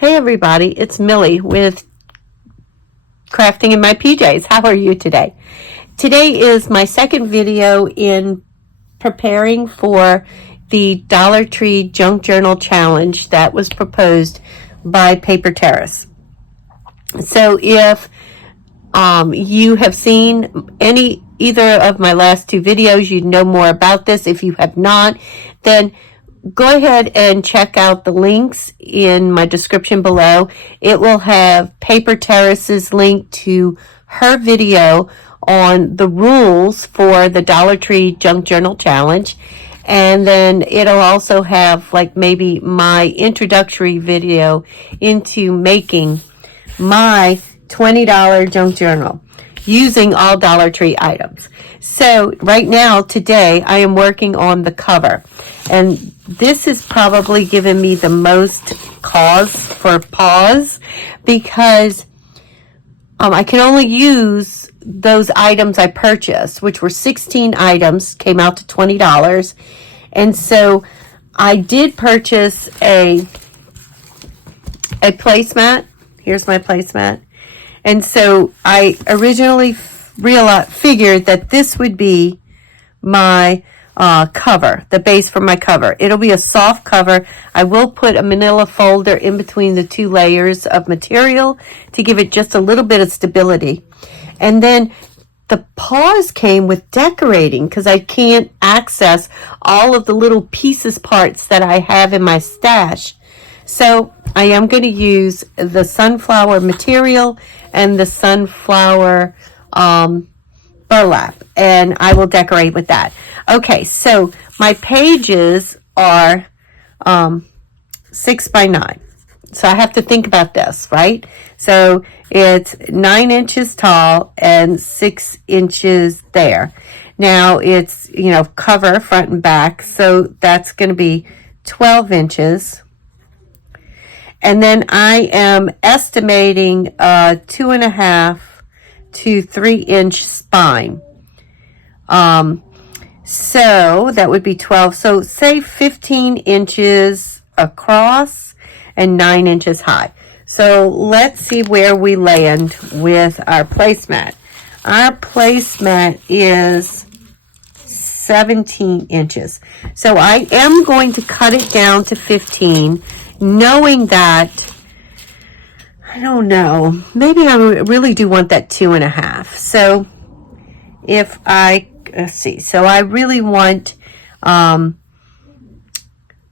Hey everybody, it's Millie with Crafting in My PJs. How are you today? Today is my second video in preparing for the Dollar Tree Junk Journal Challenge that was proposed by Terrace. So if you have seen either of my last two videos, you'd know more about this. If you have not, then go ahead and check out the links in my description below. It will have Terrace's link to her video on the rules for the Dollar Tree Junk Journal Challenge. And then it'll also have like maybe my introductory video into making my $20 junk journal using all Dollar Tree items. So right now, today, I am working on the cover. And this has probably given me the most cause for pause because I can only use those items I purchased, which were 16 items, came out to $20. And so I did purchase a placemat. Here's my placemat. And so I originally figured that this would be my cover, the base for my cover. It'll be a soft cover. I will put a manila folder in between the two layers of material to give it just a little bit of stability. And then the pause came with decorating because I can't access all of the little parts that I have in my stash. So I am going to use the sunflower material and the sunflower burlap, and I will decorate with that. Okay, so my pages are 6 by 9. So I have to think about this, right? So it's 9 inches tall and 6 inches there. Now it's, cover front and back, so that's going to be 12 inches. And then I am estimating a 2.5 to 3 inch spine. So that would be 12. So say 15 inches across and 9 inches high. So let's see where we land with our placemat. Our placemat is 17 inches. So I am going to cut it down to 15, knowing that, I don't know, maybe I really do want that 2.5. So if let's see, so I really want,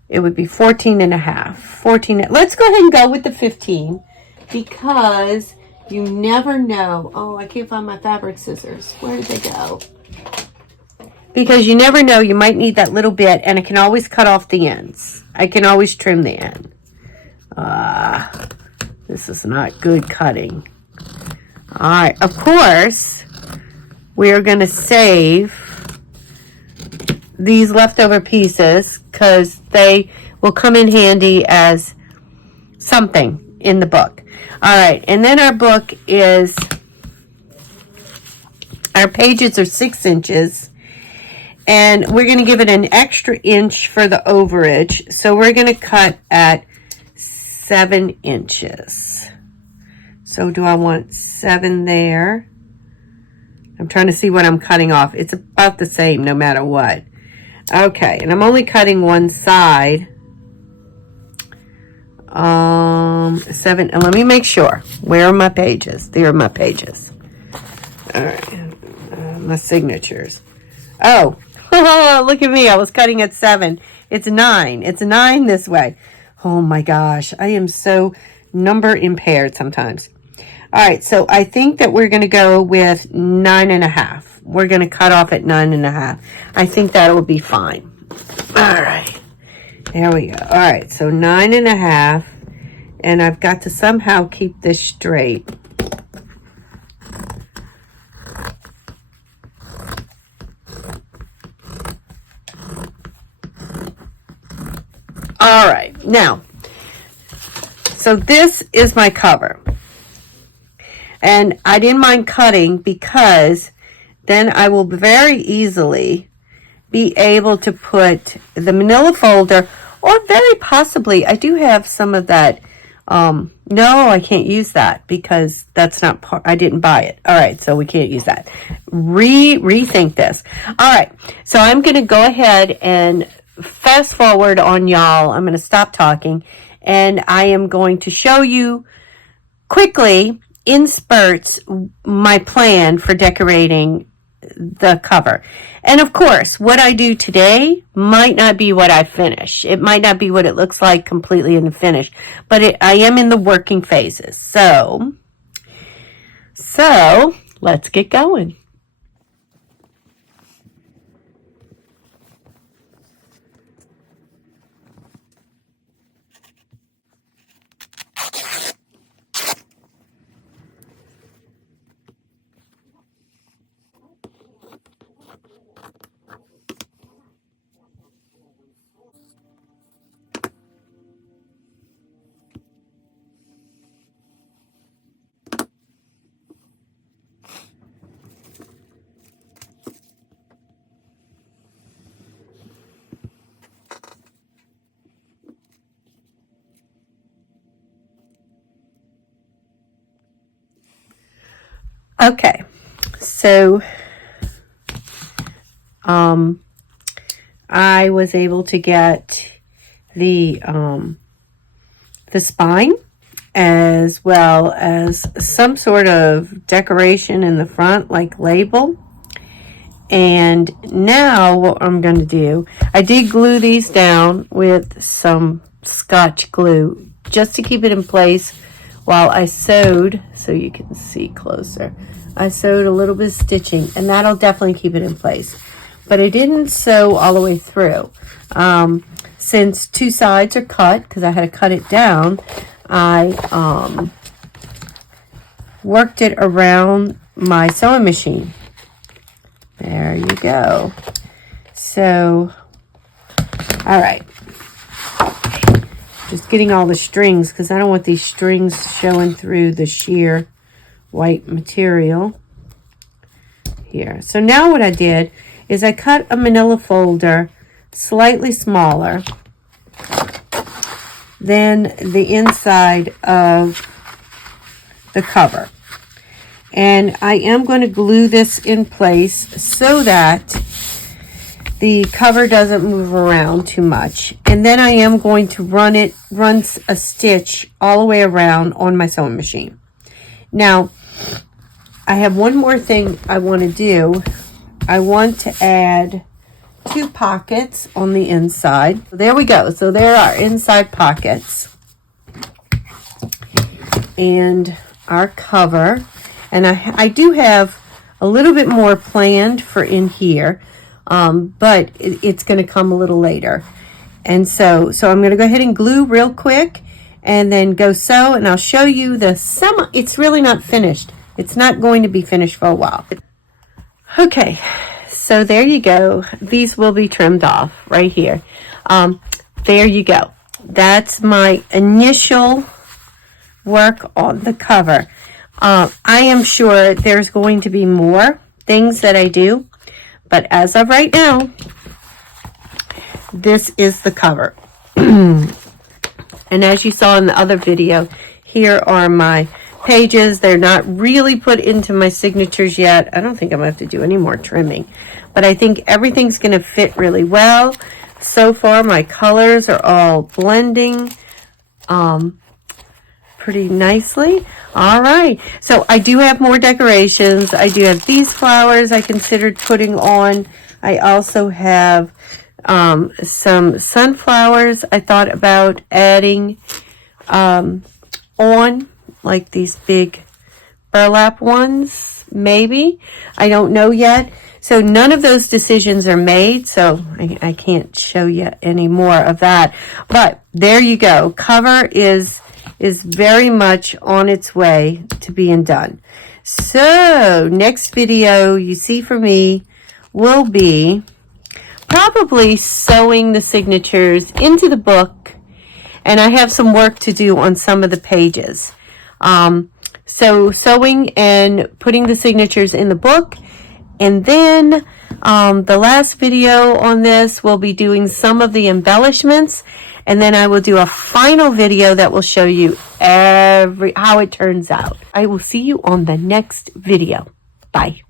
it would be 14.5. 14, let's go ahead and go with the 15 because you never know. Oh, I can't find my fabric scissors. Where did they go? Because you never know, you might need that little bit, and I can always cut off the ends. I can always trim the end. This is not good cutting. All right, of course, we're going to save these leftover pieces because they will come in handy as something in the book. All right, and then our book is, our pages are 6 inches. And we're going to give it an extra inch for the overage. So we're going to cut at 7 inches. So do I want 7 there? I'm trying to see what I'm cutting off. It's about the same no matter what. Okay, and I'm only cutting one side. 7, and let me make sure. Where are my pages? There are my pages. All right, my signatures. Oh, look at me. I was cutting at 7. It's 9. It's 9 this way. Oh my gosh. I am so number impaired sometimes. All right. So I think that we're going to go with 9.5. We're going to cut off at 9.5. I think that will be fine. All right. There we go. All right. So 9.5. And I've got to somehow keep this straight. All right, now, so this is my cover. And I didn't mind cutting because then I will very easily be able to put the manila folder, or very possibly, I do have some of that No, I can't use that because that's not part, I didn't buy it. All right, so we can't use that. Rethink this. All right, so I'm going to go ahead and fast forward on y'all. I'm going to stop talking, and I am going to show you quickly in spurts my plan for decorating the cover. And of course, what I do today might not be what I finish. It might not be what it looks like completely in the finish, but I am in the working phases. So let's get going. Okay, so I was able to get the spine as well as some sort of decoration in the front, like label. And now what I'm going to do, I did glue these down with some Scotch glue just to keep it in place while I sewed, so you can see closer. I sewed a little bit of stitching, and that'll definitely keep it in place. But I didn't sew all the way through. Since two sides are cut, because I had to cut it down, I worked it around my sewing machine. There you go. So, all right. Just getting all the strings because I don't want these strings showing through the sheer white material here. So now what I did is I cut a manila folder slightly smaller than the inside of the cover. And I am going to glue this in place so that the cover doesn't move around too much. And then I am going to run a stitch all the way around on my sewing machine. Now, I have one more thing I want to do. I want to add 2 pockets on the inside. There we go. So there are inside pockets. And our cover. And I do have a little bit more planned for in here. But it's going to come a little later. And so I'm going to go ahead and glue real quick and then go sew, and I'll show you it's really not finished. It's not going to be finished for a while. Okay, so there you go. These will be trimmed off right here. There you go. That's my initial work on the cover. I am sure there's going to be more things that I do. But as of right now, this is the cover. And as you saw in the other video, here are my pages. They're not really put into my signatures yet. I don't think I'm going to have to do any more trimming. But I think everything's going to fit really well. So far, my colors are all blending pretty nicely. All right, so I do have more decorations. I do have these flowers I considered putting on. I also have some sunflowers I thought about adding on, like these big burlap ones, maybe. I don't know yet. So none of those decisions are made, so I can't show you any more of that. But there you go. Cover is very much on its way to being done. So next video you see from me will be probably sewing the signatures into the book, and I have some work to do on some of the pages. So sewing and putting the signatures in the book, and then the last video on this will be doing some of the embellishments. And then I will do a final video that will show you how it turns out. I will see you on the next video. Bye.